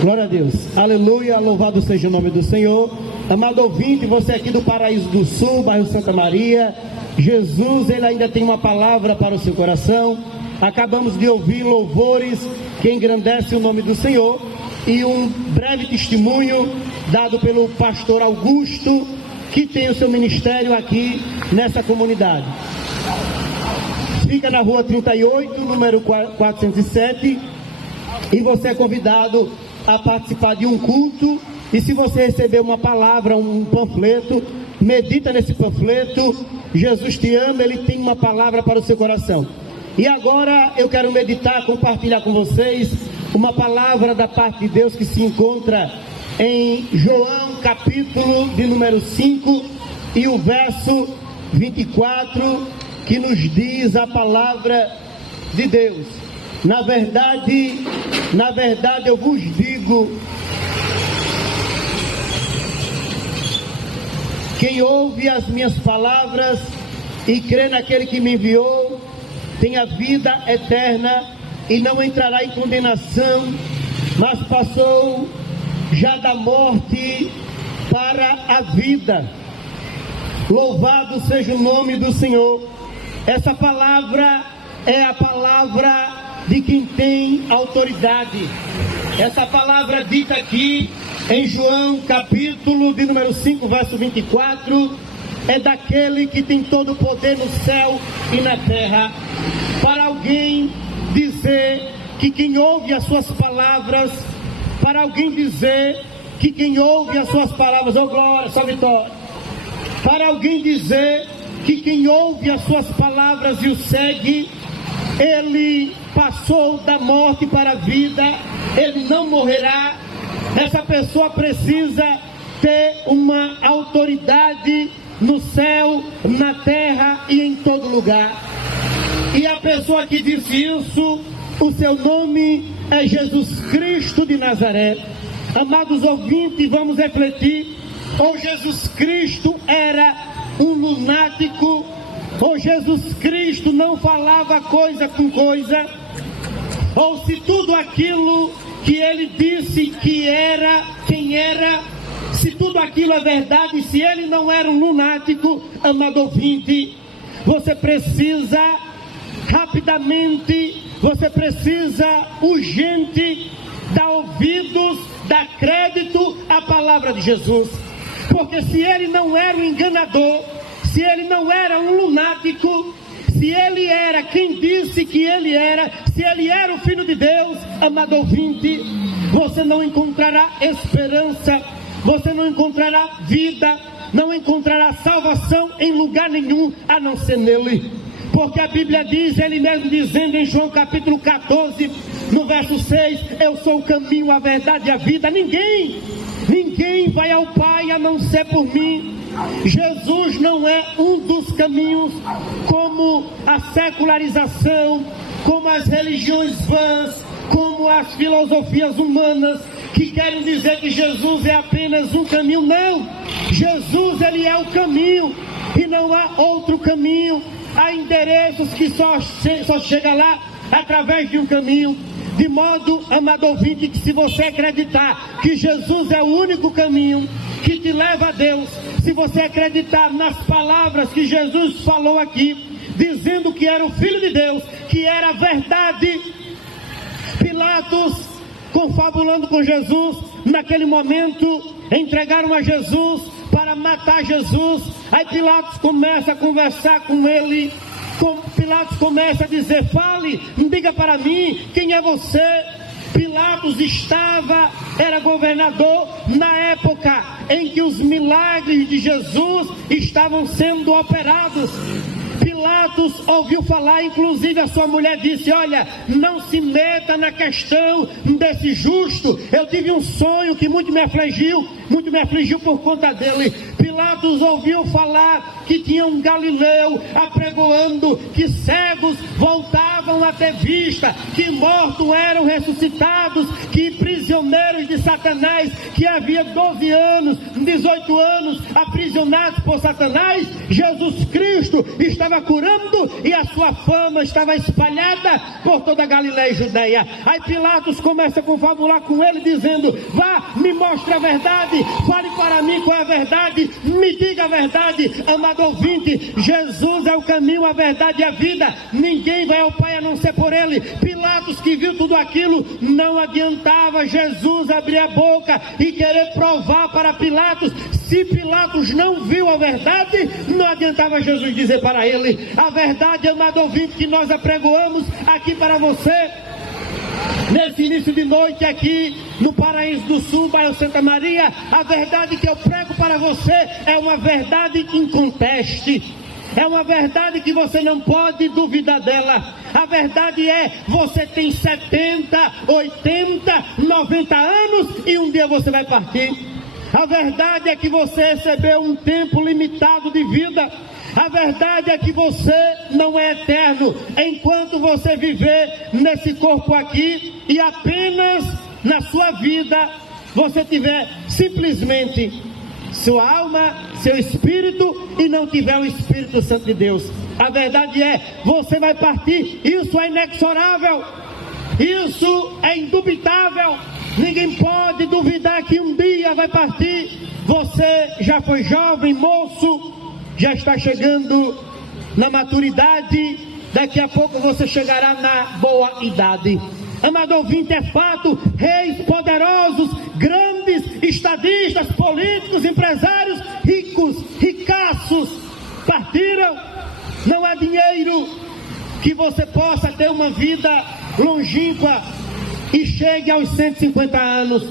Glória a Deus, aleluia, louvado seja o nome do Senhor. Amado ouvinte, você aqui do Paraíso do Sul, bairro Santa Maria, Jesus, Ele ainda tem uma palavra para o seu coração. Acabamos de ouvir louvores que engrandecem o nome do Senhor e um breve testemunho dado pelo pastor Augusto, que tem o seu ministério aqui nessa comunidade. Fica na rua 38, número 407, e você é convidado a participar de um culto. E se você receber uma palavra, um panfleto, medita nesse panfleto. Jesus te ama, Ele tem uma palavra para o seu coração. E agora eu quero meditar, compartilhar com vocês uma palavra da parte de Deus que se encontra em João, capítulo de número 5 e o verso 24, que nos diz a palavra de Deus. Na verdade eu vos digo, quem ouve as minhas palavras e crê naquele que me enviou, tem a vida eterna e não entrará em condenação, mas passou já da morte para a vida. Louvado seja o nome do Senhor. Essa palavra é a palavra de quem tem autoridade. Essa palavra dita aqui em João, capítulo de número 5, verso 24, é daquele que tem todo o poder no céu e na terra. Para alguém dizer que quem ouve as suas palavras, para alguém dizer que quem ouve as suas palavras, oh glória, só vitória. Para alguém dizer que quem ouve as suas palavras e o segue, ele passou da morte para a vida, ele não morrerá. Essa pessoa precisa ter uma autoridade no céu, na terra e em todo lugar. E a pessoa que disse isso, o seu nome é Jesus Cristo de Nazaré. Amados ouvintes, vamos refletir. Ou Jesus Cristo era um lunático, ou Jesus Cristo não falava coisa com coisa, ou se tudo aquilo que ele disse que era, quem era, se tudo aquilo é verdade, se ele não era um lunático. Amado ouvinte, você precisa rapidamente, você precisa urgente dar ouvidos, dar crédito à palavra de Jesus. Porque se ele não era um enganador, se ele não era um lunático, se ele era quem disse que ele era, se ele era o Filho de Deus, amado ouvinte, você não encontrará esperança, você não encontrará vida, não encontrará salvação em lugar nenhum, a não ser nele. Porque a Bíblia diz, ele mesmo dizendo em João capítulo 14, no verso 6, eu sou o caminho, a verdade e a vida. Ninguém vai ao Pai a não ser por mim. Jesus não é um dos caminhos, como a secularização, como as religiões vãs, como as filosofias humanas que querem dizer que Jesus é apenas um caminho. Não, Jesus ele é o caminho e não há outro caminho. Há endereços que só chega lá através de um caminho. De modo, amado ouvinte, que se você acreditar que Jesus é o único caminho que te leva a Deus, se você acreditar nas palavras que Jesus falou aqui, dizendo que era o Filho de Deus, que era a verdade, Pilatos, confabulando com Jesus, naquele momento, entregaram a Jesus para matar Jesus. Aí Pilatos começa a conversar com ele. Pilatos começa a dizer, fale, diga para mim, quem é você? Pilatos era governador na época em que os milagres de Jesus estavam sendo operados. Pilatos ouviu falar, inclusive a sua mulher disse, olha, não se meta na questão desse justo, eu tive um sonho que muito me afligiu por conta dele. Pilatos ouviu falar que tinha um galileu apregoando que cegos voltavam a ter vista que mortos eram ressuscitados, que prisioneiros de Satanás, que havia 12 anos, 18 anos aprisionados por Satanás, Jesus Cristo estava curando e a sua fama estava espalhada por toda a Galileia e Judeia. Aí Pilatos começa a confabular com ele, dizendo: vá, me mostre a verdade, fale para mim qual é a verdade, me diga a verdade. Amado ouvinte, Jesus é o caminho, a verdade e a vida, ninguém vai ao Pai a não ser por ele. Pilatos, que viu tudo aquilo, não adiantava Jesus abrir a boca e querer provar para Pilatos. Se Pilatos não viu a verdade, não adiantava Jesus dizer para ele a verdade. Amado ouvinte, que nós apregoamos aqui para você nesse início de noite aqui no Paraíso do Sul, bairro Santa Maria. A verdade que eu prego para você é uma verdade inconteste, é uma verdade que você não pode duvidar dela. A verdade é: você tem 70, 80, 90 anos e um dia você vai partir. A verdade é que você recebeu um tempo limitado de vida. A verdade é que você não é eterno enquanto você viver nesse corpo aqui e apenas na sua vida você tiver simplesmente sua alma, seu espírito e não tiver o Espírito Santo de Deus. A verdade é: você vai partir, isso é inexorável, isso é indubitável, ninguém pode duvidar que um dia vai partir. Você já foi jovem, moço, já está chegando na maturidade, daqui a pouco você chegará na boa idade. Amado ouvinte, é fato, reis poderosos, grandes, estadistas, políticos, empresários, ricos, ricaços, partiram. Não há dinheiro que você possa ter uma vida longínqua e chegue aos 150 anos.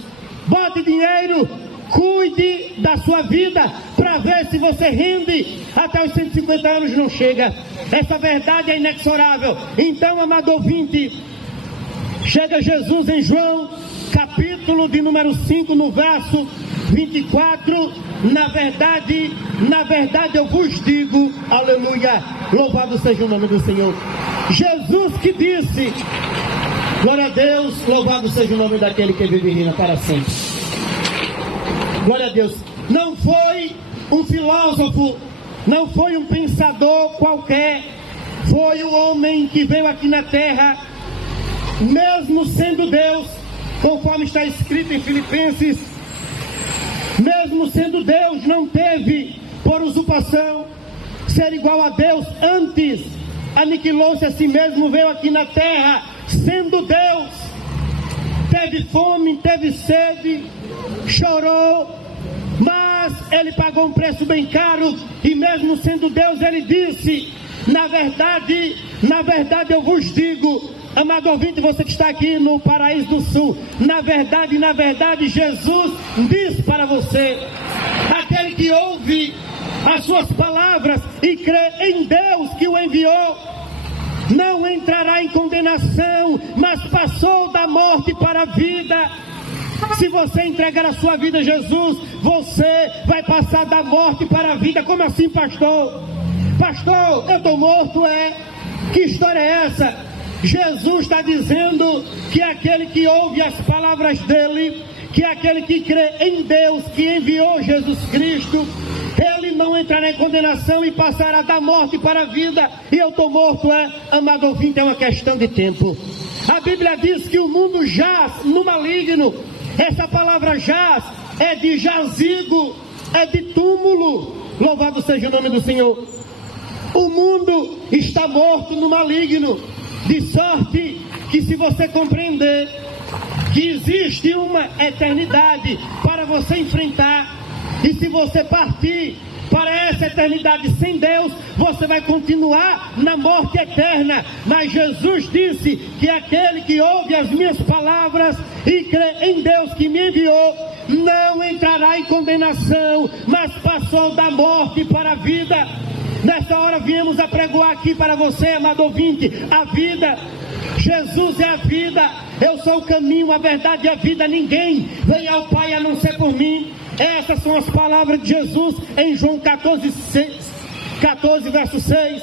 Bote dinheiro, cuide da sua vida para ver se você rende até os 150 anos. Não chega. Essa verdade é inexorável. Então, amado ouvinte, chega Jesus em João, capítulo de número 5, no verso 24. Na verdade eu vos digo, aleluia, louvado seja o nome do Senhor. Jesus que disse, glória a Deus, louvado seja o nome daquele que vive e reina para sempre. Glória a Deus. Não foi um filósofo, não foi um pensador qualquer, foi o homem que veio aqui na terra, mesmo sendo Deus, conforme está escrito em Filipenses. Mesmo sendo Deus, não teve por usurpação ser igual a Deus, antes aniquilou-se a si mesmo, veio aqui na terra sendo Deus, teve fome, teve sede, chorou, mas ele pagou um preço bem caro. E mesmo sendo Deus, ele disse: na verdade eu vos digo, amado ouvinte, você que está aqui no Paraíso do Sul, na verdade Jesus diz para você: aquele que ouve as suas palavras e crê em Deus que o enviou, não entrará em condenação, mas passou da morte para a vida. Se você entregar a sua vida a Jesus, você vai passar da morte para a vida. Como assim, pastor? Pastor, eu estou morto, é? Que história é essa? Jesus está dizendo que aquele que ouve as palavras dele, que aquele que crê em Deus que enviou Jesus Cristo, ele não entrará em condenação e passará da morte para a vida. E eu estou morto, é? Amado ouvinte, é uma questão de tempo. A Bíblia diz que o mundo jaz no maligno. Essa palavra jaz é de jazigo, é de túmulo. Louvado seja o nome do Senhor. O mundo está morto no maligno, de sorte que, se você compreender que existe uma eternidade para você enfrentar, e se você partir para essa eternidade sem Deus, você vai continuar na morte eterna. Mas Jesus disse que aquele que ouve as minhas palavras e crê em Deus que me enviou, não entrará em condenação, mas passou da morte para a vida. Nessa hora viemos apregoar aqui para você, amado ouvinte, a vida. Jesus é a vida. Eu sou o caminho, a verdade e a vida. Ninguém vem ao Pai a não ser por mim. Essas são as palavras de Jesus em João 14, verso 6.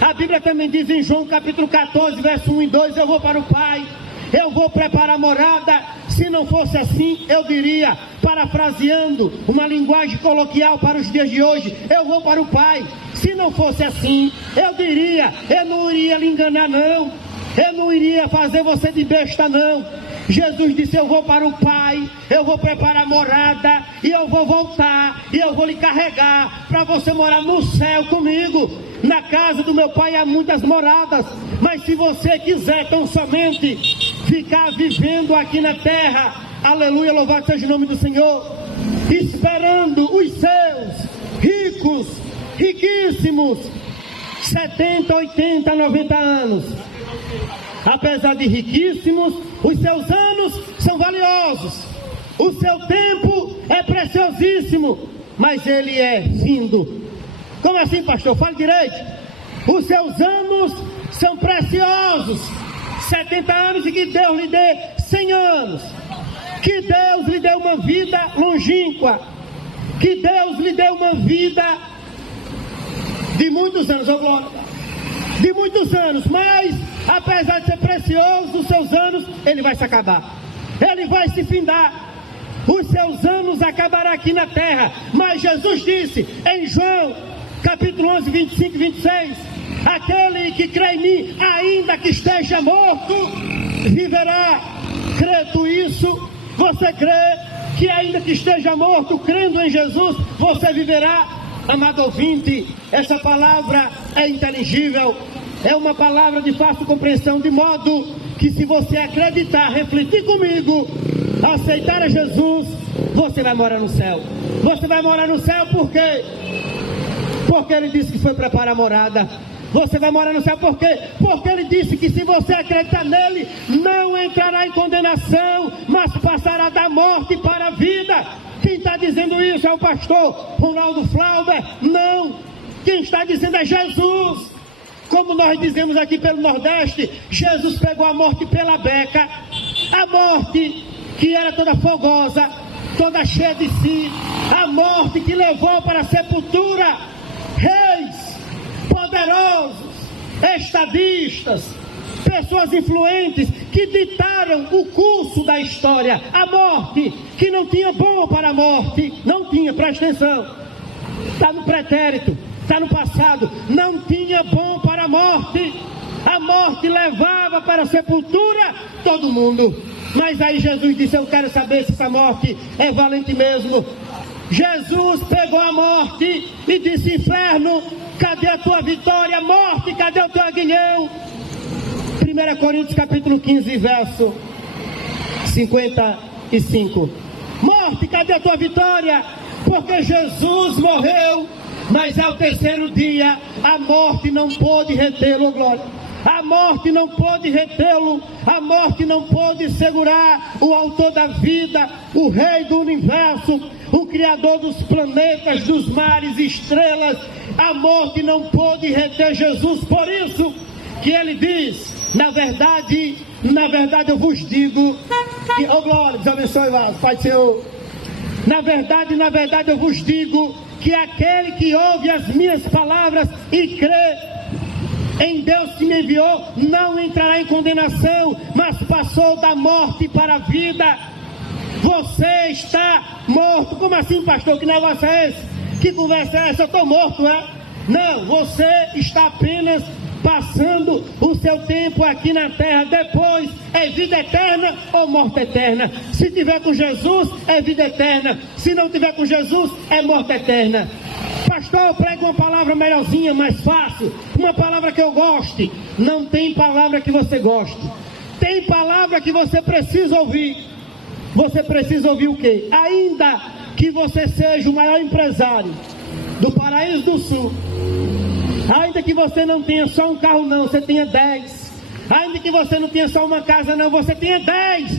A Bíblia também diz em João capítulo 14, verso 1 e 2, eu vou para o Pai, eu vou preparar morada. Se não fosse assim, eu diria, parafraseando uma linguagem coloquial para os dias de hoje, eu vou para o Pai. Se não fosse assim, eu diria, eu não iria lhe enganar não, eu não iria fazer você de besta não. Jesus disse, eu vou para o Pai, eu vou preparar morada, e eu vou voltar, e eu vou lhe carregar, para você morar no céu comigo. Na casa do meu Pai há muitas moradas, mas se você quiser tão somente ficar vivendo aqui na terra, aleluia, louvado seja o nome do Senhor, esperando os seus ricos, riquíssimos, 70, 80, 90 anos, apesar de riquíssimos, os seus anos são valiosos, o seu tempo é preciosíssimo, mas ele é findo. Como assim, pastor? Fale direito. Os seus anos são preciosos, 70 anos, e que Deus lhe dê 100 anos, que Deus lhe dê uma vida longínqua, que Deus lhe dê uma vida de muitos anos, oh glória, de muitos anos, mas apesar de ser precioso, os seus anos, ele vai se acabar, ele vai se findar, os seus anos acabarão aqui na terra. Mas Jesus disse em João capítulo 11, 25 e 26, aquele que crê em mim, ainda que esteja morto, viverá. Crê tu isso? Você crê que ainda que esteja morto, crendo em Jesus, você viverá? Amado ouvinte, essa palavra é inteligível, é uma palavra de fácil compreensão, de modo que se você acreditar, refletir comigo, aceitar a Jesus, você vai morar no céu. Você vai morar no céu por quê? Porque ele disse que foi preparar morada. Você vai morar no céu por quê? Porque ele disse que se você acreditar nele, não entrará em condenação, mas passará da morte para a vida. Quem está dizendo isso é o pastor Ronaldo Flauber? Não, quem está dizendo é Jesus. Como nós dizemos aqui pelo Nordeste, Jesus pegou a morte pela beca, a morte que era toda fogosa, toda cheia de si, a morte que levou para a sepultura reis, poderosos, estadistas, pessoas influentes que ditaram o curso da história. A morte que não tinha bom para a morte, não tinha, presta atenção, está no pretérito, está no passado, não tinha bom para a morte. A morte levava para a sepultura todo mundo. Mas aí Jesus disse, eu quero saber se essa morte é valente mesmo. Jesus pegou a morte e disse, inferno, cadê a tua vitória? Morte, cadê o teu aguilhão? 1 Coríntios capítulo 15, verso 55. Morte, cadê a tua vitória? Porque Jesus morreu, mas ao terceiro dia a morte não pôde retê-lo, glória. A morte não pôde retê-lo, a morte não pôde segurar o autor da vida, o rei do universo, o criador dos planetas, dos mares, estrelas. A morte não pôde reter Jesus, por isso que ele diz, na verdade eu vos digo, que, oh glória, Deus abençoe, Pai do Senhor. Na verdade eu vos digo, que aquele que ouve as minhas palavras e crê em Deus que me enviou, não entrará em condenação, mas passou da morte para a vida. Você está morto. Como assim, pastor? Que negócio é esse? Que conversa é essa? Eu estou morto, é? Não, você está apenas passando o seu tempo aqui na terra. Depois é vida eterna ou morte eterna. Se tiver com Jesus, é vida eterna. Se não tiver com Jesus, é morte eterna. Pastor, prega uma palavra melhorzinha, mais fácil, uma palavra que eu goste. Não tem palavra que você goste, tem palavra que você precisa ouvir. Você precisa ouvir o quê? Ainda que você seja o maior empresário do Paraíso do Sul, ainda que você não tenha só um carro não, você tenha 10. Ainda que você não tenha só uma casa não, você tenha 10.